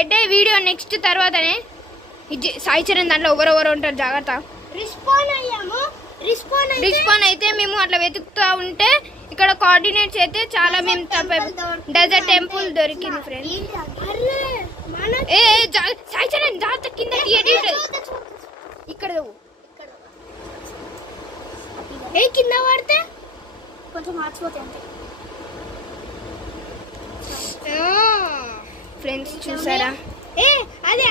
పెట్టే video next తర్వాతనే సాయి చరణ్ దాంట్లో ఎవరెవరు ఉంటారు జాగ్రత్త. రిస్పాన్ అయితే మేము అట్లా వెతుకుతా ఉంటే ఇక్కడ కోఆర్డినేట్స్ అయితే చాలా మేము డెజర్ట్ టెంపుల్ దొరికింది ఫ్రెండ్స్. ఏ సాయి చరణ్ జాగ్రత్త కింద ఇక్కడ కింద పడితే కొంచెం మార్చిపోతాయి అంతే. ఫ్రెండ్స్ చూసారా అది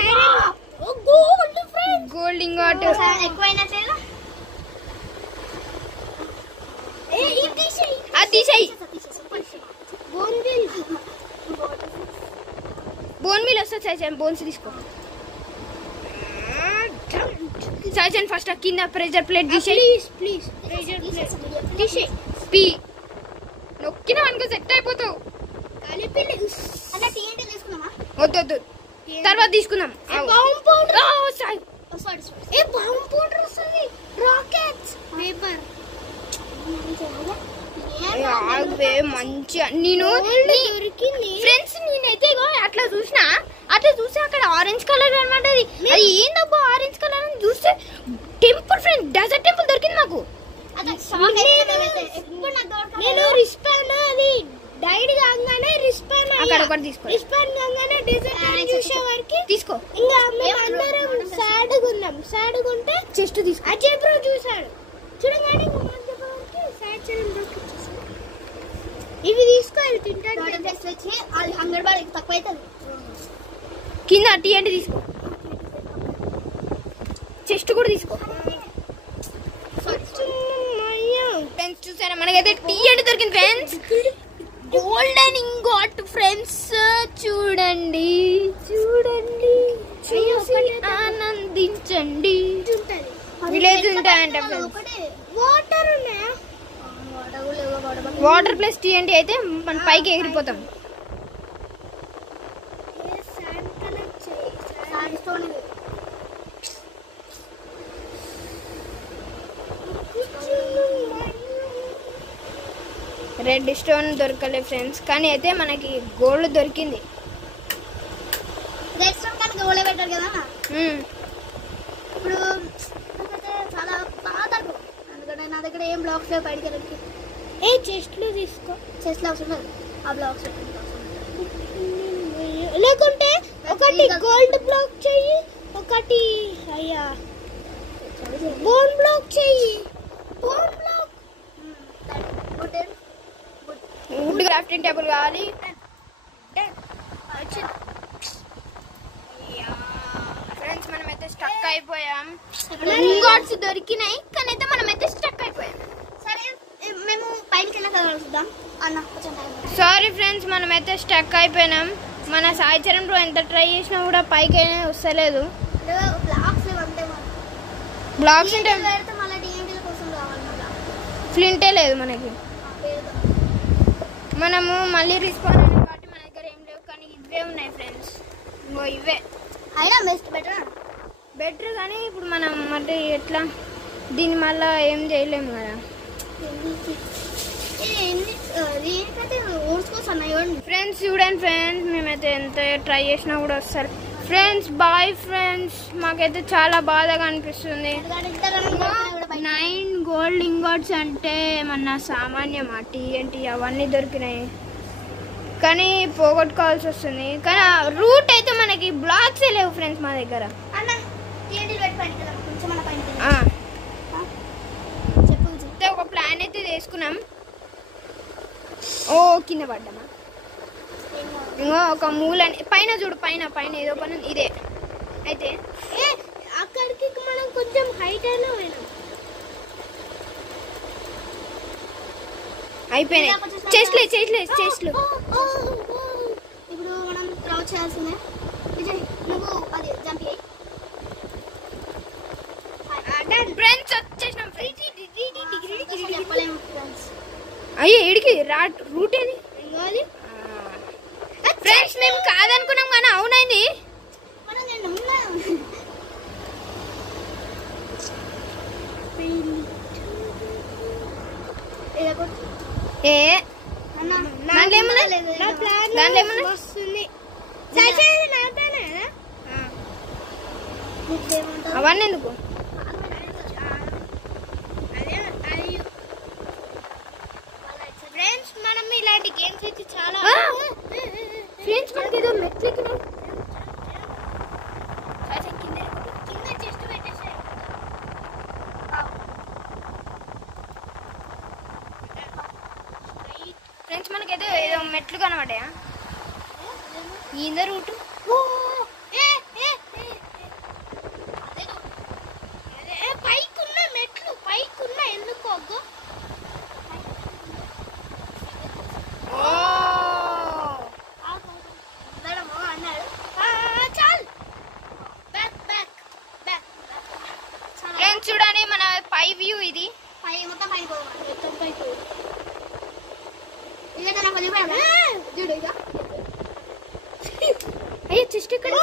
గోల్డ్ ఇంగాట్ ఎక్కువైనా బోన్ మీల్ వస్తుంది సాయిచన్ బోన్స్ తీసుకో. సాయిచన్ ఫస్ట్ కింద ప్రెజర్ ప్లేట్ తీసేయి ప్లీజ్. నొక్కిన అనుకో సెట్ అయిపోతావు. వద్దు తర్వాత తీసుకుందాం. మంచిగా నేను ఫ్రెండ్స్ నేనైతే అట్లా చూసినా అక్కడ ఆరెంజ్ కలర్ అనమాట. అది ఏందబ్బా ఆరెంజ్ కలర్ అని చూస్తే టెంపుల్ ఫ్రెండ్ డెజర్ట్ టెంపుల్ దొరికింది మాకు. నేను రిస్పాన్ అది డైడ్ కాగానే రిస్పాన్ అక్కడ ఒకటి తీసుకో. రిస్పాన్ కాగానే డెజర్ట్ చూసే వరకు తీసుకో. ఇంకా మేమందరం సాడ్గా ఉన్నాం. సాడ్గా ఉంటే చెస్ట్ తీసుకో. అజయ్ బ్రో చూసాడు చూడగానే ఇవి తీసుకోవాలి తింటాడు. తక్కువ అవుతుంది కింద టీ అంటే తీసుకో. చెస్ట్ కూడా తీసుకో. ఫ్రెండ్స్ చూసారా మనకైతే టీ అంటే దొరికింది ఫ్రెండ్స్. గోల్డెన్ ఇంగాట్ ఫ్రెండ్స్ చూడండి చూసి ఆనందించండి. విలేజ్ ఉంటాయంట వాటర్ ప్లస్ టీఎన్టీ అయితే మన పైకి ఎగిరిపోతాం. రెడ్ స్టోన్ దొరకలే ఫ్రెండ్స్ కానీ అయితే మనకి గోల్డ్ దొరికింది. రెడ్ స్టోన్ కానీ గోల్డ్ పెట్టారు కదా ఇప్పుడు చాలా బాగా అందుకని నా దగ్గర ఏం బ్లాక్స్ లేవు బయటికి వెళ్ళి. ఏ చెస్ట్లు తీసుకో. చెస్ట్ అవసరం లేదు ఆ బ్లాక్స్ లేకుంటే ఒకటి గోల్డ్ బ్లాక్ చెయ్యి ఒకటి అయ్యా బోన్ బ్లాక్ చెయ్యి. Bone block wood crafting table కావాలి. ఫ్రెండ్స్ మనమైతే స్టక్ అయిపోయాం. ఇంగాట్స్ దొరికినాయి కానీ అయితే మనమైతే స్టక్ అయిపోయాం. సరే మేము పైకి వెళ్ళగలుగుతాం అన్న. సారీ ఫ్రెండ్స్ మనమైతే స్టక్ అయిపోయినాం. మన సాయి చరణ్ బ్రో ఎంత ట్రై చేసినా కూడా పైకి అయినా వస్తలేదు. బ్లాక్స్ అంటే ఫ్లింటే లేదు మనకి. మనము మళ్ళీ రిస్పాన్ కాబట్టి మన దగ్గర ఏం లేవు కానీ ఇవే ఉన్నాయి ఫ్రెండ్స్. ఇంకో ఇవే అయినా బెటర్ కానీ ఇప్పుడు మనం అంటే ఎట్లా దీని మళ్ళీ ఏం చేయలేము కదా ఫ్రెండ్స్. చూడండి ఫ్రెండ్స్ మేమైతే ఎంత ట్రై చేసినా కూడా వస్తారు ఫ్రెండ్స్. బాయ్ ఫ్రెండ్స్ మాకైతే చాలా బాధగా అనిపిస్తుంది. 9 గోల్డ్ ఇంగాట్స్ అంటే ఏమన్నా సామాన్యమా? టీఎన్టీ అవన్నీ దొరికినాయి కానీ పోగొట్టుకోవాల్సి వస్తుంది. కానీ రూట్ అయితే మనకి బ్లాక్స్ లేవు ఫ్రెండ్స్ మా దగ్గర. ఒక ప్లాన్ అయితే తీసుకున్నాం. ఓ కింద పడ్డామా? ఇంకో ఒక మూల పైన చూడు పైన ఏదో పని ఇదే అయితే అక్కడికి మనం కొంచెం హైట్ అయినా పోయినాం. అయిపోయినాయి చెస్ట్లు ఇప్పుడు మనం క్రౌచ్ చేయాల్సిందే. నువ్వు అది జంప్ చేయి. ఫ్రెండ్స్ వచ్చేసినాం. అయ్యో ఇడికి రూట్ ఏది ఫ్రెండ్స్ మేము కాదనుకున్నాం కానీ అవునైంది. ఏ దాంట్లో ఏమన్నా వస్తుంది అవన్నీ ఎందుకు? ఫ్రెండ్స్ మనం ఇలాంటి గేమ్స్ అయితే చాలా ఫ్రెండ్స్ మనకి ఏదో మెట్లకి ఫ్రెండ్స్ మనకైతే ఏదో మెట్లు కనబడ్డాయా? ఈంద రూటు పైకున్న మెట్లు పైకున్న ఎందుకు ఫ్రెండ్స్ చూడండి మన పై వ్యూ ఇది. అయ్యో చెస్ట్ ఇక్కడ.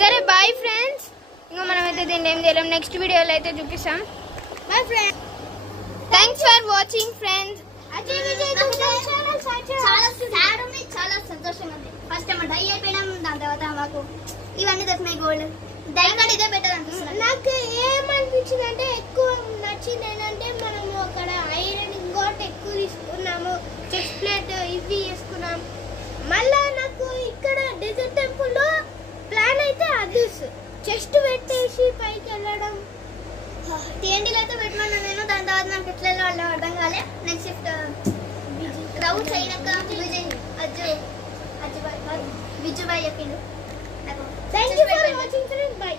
సరే బాయ్ ఫ్రెండ్స్. ఇంకా మనమైతే దీన్ని ఏం చేయలేం, నెక్స్ట్ వీడియోలో అయితే చూపిస్తాం. Bye friends, thanks for watching friends. చాలా సంతోషంగా ఉంది. ఫస్ట్ టైం డై అయిపోయినాం, దాని తర్వాత మాకు ఇవన్నీ దొరికినాయి గోల్డ్. డై కంటే ఇదే బెటర్ అనిపిస్తుంది. నాకు ఏమనిపించింది అంటే ఎక్కువ నచ్చింది ఏంటంటే మనము అక్కడ ఐరన్ ఇంకోటి ఎక్కువ తీసుకున్నాము, చెస్ట్ ప్లేట్ ఇవి వేసుకున్నాం. మళ్ళా నాకు ఇక్కడ డెజర్ట్ టెంపుల్ లో ప్లాన్ అయితే అదర్స్ చెస్ట్ పెట్టేసి పైకి వెళ్ళడం. TNTలో అయితే పెట్టమన్నా నేను, దాని తర్వాత నాకు ఎట్లా వెళ్ళాలో అర్థం కాలే. నెక్స్ట్ షిఫ్ట్ రౌండ్స్ అయినాక విజుబాయ్ చెప్పిండు. Thank you for watching friends. By.